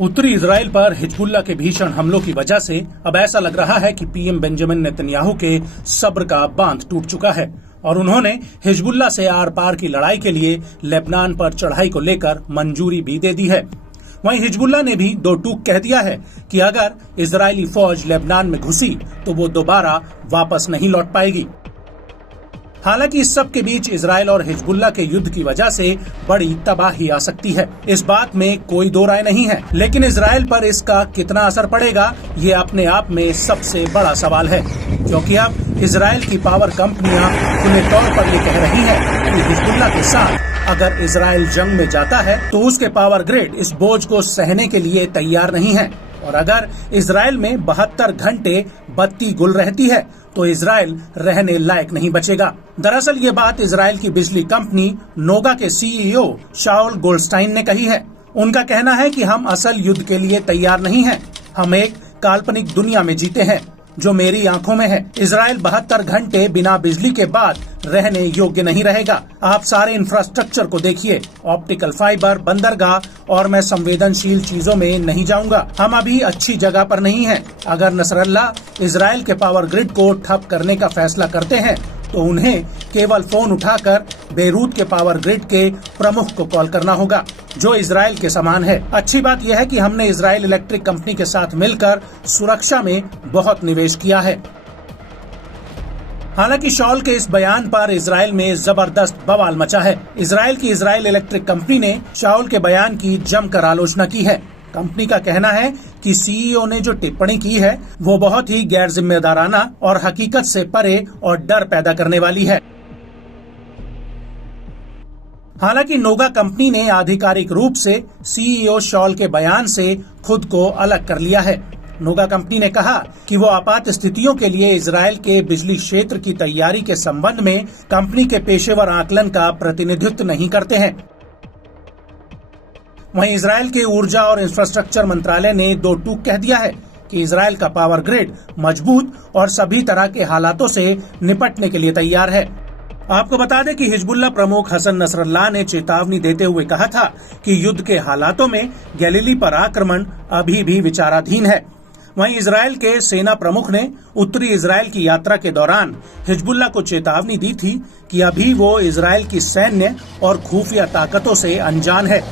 उत्तरी इजराइल पर हिजबुल्लाह के भीषण हमलों की वजह से अब ऐसा लग रहा है कि पीएम बेंजामिन नेतन्याहू के सब्र का बांध टूट चुका है और उन्होंने हिजबुल्लाह से आर पार की लड़ाई के लिए लेबनान पर चढ़ाई को लेकर मंजूरी भी दे दी है। वहीं हिजबुल्लाह ने भी दो टूक कह दिया है कि अगर इजरायली फौज लेबनान में घुसी तो वो दोबारा वापस नहीं लौट पाएगी। हालांकि इस सब के बीच इजरायल और हिजबुल्लाह के युद्ध की वजह से बड़ी तबाही आ सकती है, इस बात में कोई दो राय नहीं है। लेकिन इजरायल पर इसका कितना असर पड़ेगा ये अपने आप में सबसे बड़ा सवाल है, क्योंकि अब इजरायल की पावर कंपनियां खुले तौर पर ये कह रही हैं कि हिजबुल्लाह के साथ अगर इजरायल जंग में जाता है तो उसके पावर ग्रिड इस बोझ को सहने के लिए तैयार नहीं है और अगर इजरायल में 72 घंटे बत्ती गुल रहती है तो इजरायल रहने लायक नहीं बचेगा। दरअसल ये बात इजरायल की बिजली कंपनी नोगा के सीईओ शाउल गोल्डस्टाइन ने कही है। उनका कहना है कि हम असल युद्ध के लिए तैयार नहीं हैं, हम एक काल्पनिक दुनिया में जीते हैं जो मेरी आंखों में है। इजरायल 72 घंटे बिना बिजली के बाद रहने योग्य नहीं रहेगा। आप सारे इंफ्रास्ट्रक्चर को देखिए, ऑप्टिकल फाइबर, बंदरगाह, और मैं संवेदनशील चीजों में नहीं जाऊंगा। हम अभी अच्छी जगह पर नहीं हैं। अगर नसरल्लाह इजरायल के पावर ग्रिड को ठप करने का फैसला करते हैं तो उन्हें केवल फोन उठाकर बेरूत के पावर ग्रिड के प्रमुख को कॉल करना होगा, जो इजरायल के समान है। अच्छी बात यह है कि हमने इजरायल इलेक्ट्रिक कंपनी के साथ मिलकर सुरक्षा में बहुत निवेश किया है। हालांकि शॉल के इस बयान पर इजरायल में जबरदस्त बवाल मचा है। इजरायल की इजरायल इलेक्ट्रिक कंपनी ने शाउल के बयान की जमकर आलोचना की है। कंपनी का कहना है कि सीईओ ने जो टिप्पणी की है वो बहुत ही गैर जिम्मेदाराना और हकीकत से परे और डर पैदा करने वाली है। हालांकि नोगा कंपनी ने आधिकारिक रूप से सीईओ शॉल के बयान से खुद को अलग कर लिया है। नोगा कंपनी ने कहा कि वो आपात स्थितियों के लिए इजरायल के बिजली क्षेत्र की तैयारी के संबंध में कंपनी के पेशेवर आकलन का प्रतिनिधित्व नहीं करते हैं। वहीं इजरायल के ऊर्जा और इंफ्रास्ट्रक्चर मंत्रालय ने दो टूक कह दिया है कि इजरायल का पावर ग्रिड मजबूत और सभी तरह के हालातों से निपटने के लिए तैयार है। आपको बता दें कि हिजबुल्लाह प्रमुख हसन नसरल्लाह ने चेतावनी देते हुए कहा था कि युद्ध के हालातों में गैलीली पर आक्रमण अभी भी विचाराधीन है। वहीं इजरायल के सेना प्रमुख ने उत्तरी इजरायल की यात्रा के दौरान हिजबुल्लाह को चेतावनी दी थी कि अभी वो इजरायल की सैन्य और खुफिया ताकतों से अनजान है